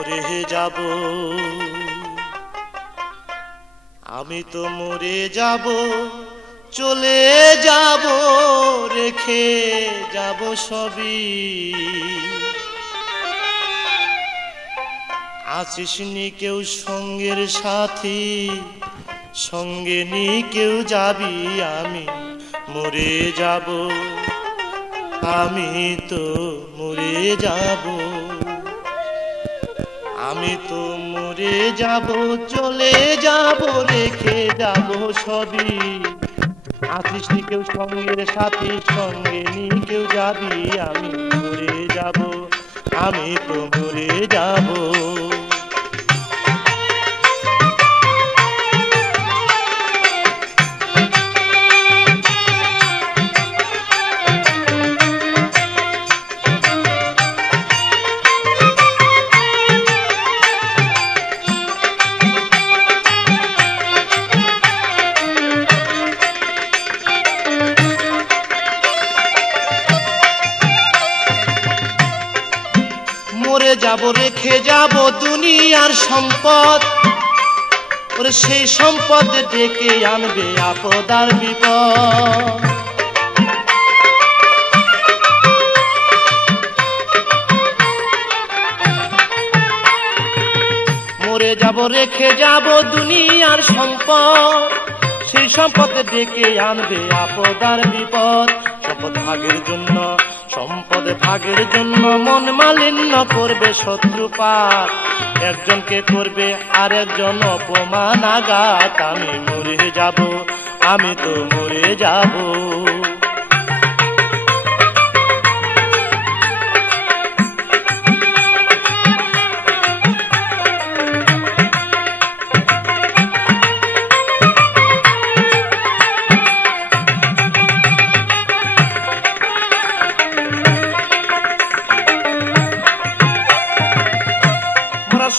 মরে যাব, আমি তো মরে যাব, চলে যাব, রেখে যাব সবই। আছিস নি কেউ সঙ্গের সাথী, সঙ্গে নি কেউ যাবি, আমি মরে যাব, আমি তো মরে যাব, আমি তো মরে যাব, চলে যাব, রেখে যাব সবই। আছিস নি কেউ সঙ্গের সাথী, সঙ্গে নি কেউ যাবি, আমি মরে যাব, আমি তো মরে যাব। মরে যাব, রেখে যাব দুনিয়ার সম্পদ, ওরে সেই সম্পদ ডেকে আনবে আপদ আর বিপদ। মরে যাব, রেখে যাব দুনিয়ার সম্পদ, সেই সম্পদ ডেকে আনবে আপদ আর বিপদ। সম্পদ ভাগের জন্য, সম্পদ ভাগের জন্য মন মালিন্য করবে শত্রুপাত, একজনকে করবে আর একজন অপমান আঘাত। আমি মরে যাব, আমি তো মরে যাব।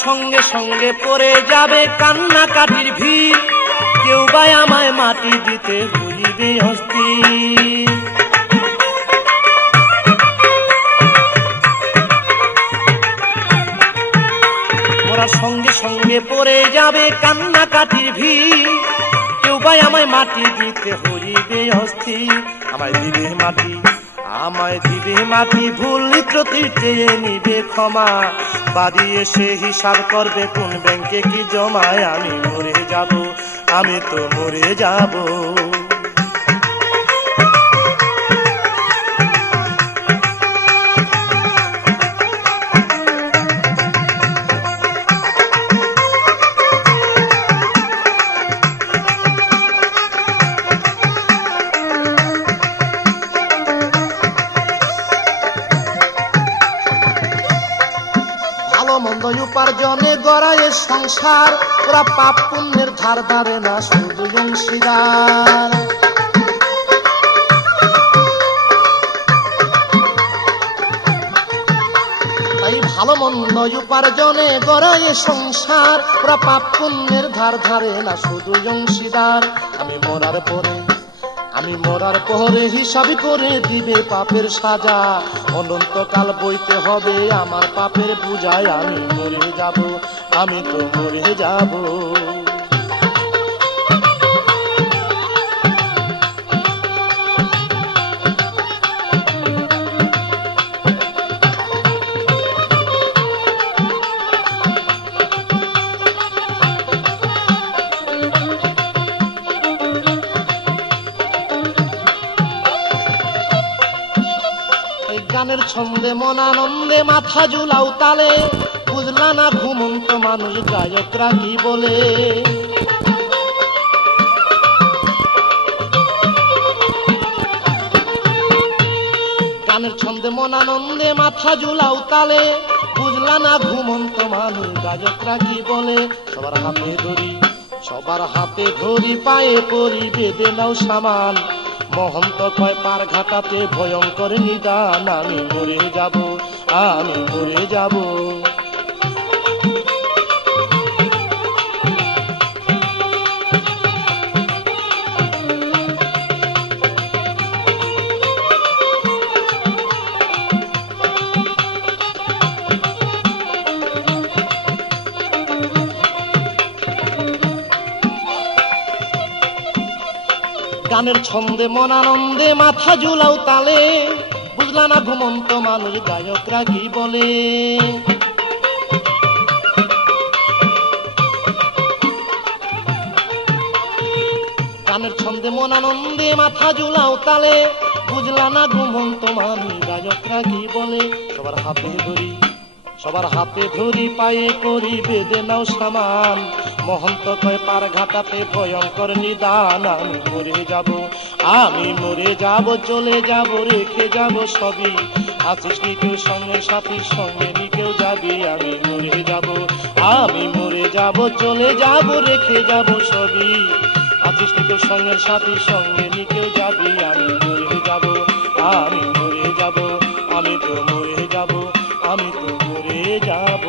সঙ্গে সঙ্গে পড়ে যাবে কান্নাকাটির ভিড়, কেউ বা আমায় মাটি দিতে হইবে অস্থির। ওরা সঙ্গে সঙ্গে পড়ে যাবে কান্নাকাটির ভিড়, কেউ বা আমায় মাটি দিতে হইবে অস্থির। আমায় দিবে মাটি, আমায় দিবে মাটি, ভুল ত্রুটি চেয়ে নিবে ক্ষমা, বাড়ি এসে হিসাব করবে কোন ব্যাংকে কি জমায়। আমি মরে যাব, আমি তো মরে যাব। মন্দ উপার্জনে গড়ায় সংসার, ওরা পাপ পুণ্যের ধার ধারে না, শুধু অংশীদার। তাই ভালো মন্দ উপার্জনে গড়ায় সংসার, ওরা পাপ পুণ্যের ধার ধারে না, শুধু অংশীদার। আমি মরার পরে, আমি মরার পরে হিসাব করে দিবে পাপের সাজা, অনন্তকাল বইতে হবে আমার পাপের পূজায়। আমি মরে যাব, আমি তো মরে যাব। গানের ছন্দে মন আনন্দে মাথা ঝুলাও তালে, বুঝলা না ঘুমন্ত মানুষ গায়করা কি বলে। গানের ছন্দে মন আনন্দে মাথা ঝুলাও তালে, বুঝলা না ঘুমন্ত মানুষ গায়করা কি বলে। সবার হাতে ধরি, সবার হাতে ধরি, পায়ে পরি, বেঁধে নাও সামান, মহন্ত কয় পার ঘাটাতে ভয়ঙ্কর নিদান। আমি মরে যাব, আমি মরে যাব। গানের ছন্দে মন আনন্দে মাথা ঝুলাও তালে, বুঝলা না ঘুমন্ত মানুষ গায়করা কি বলে। গানের ছন্দে মন আনন্দে মাথা ঝুলাও তালে, বুঝলা না ঘুমন্ত মানুষ গায়করা কি বলে। সবার হাতে ধরি পায়ে করি বেঁধে নাও সামান, মহন্ত কয় পার ঘাটাতে ভয়ঙ্কর নিদান। আমি মরে যাব চলে যাব রেখে যাব সবই, আছিস নি কেউ সঙ্গে সাথী সঙ্গে নি কেউ যাবি। আমি মরে যাব চলে যাব রেখে যাব সবই, আছিস নি কেউ সঙ্গে সাথী সঙ্গে নি কেউ যাবি। আমি মরে যাব আমি তো মরে যাব, আমি তো মরে যাব।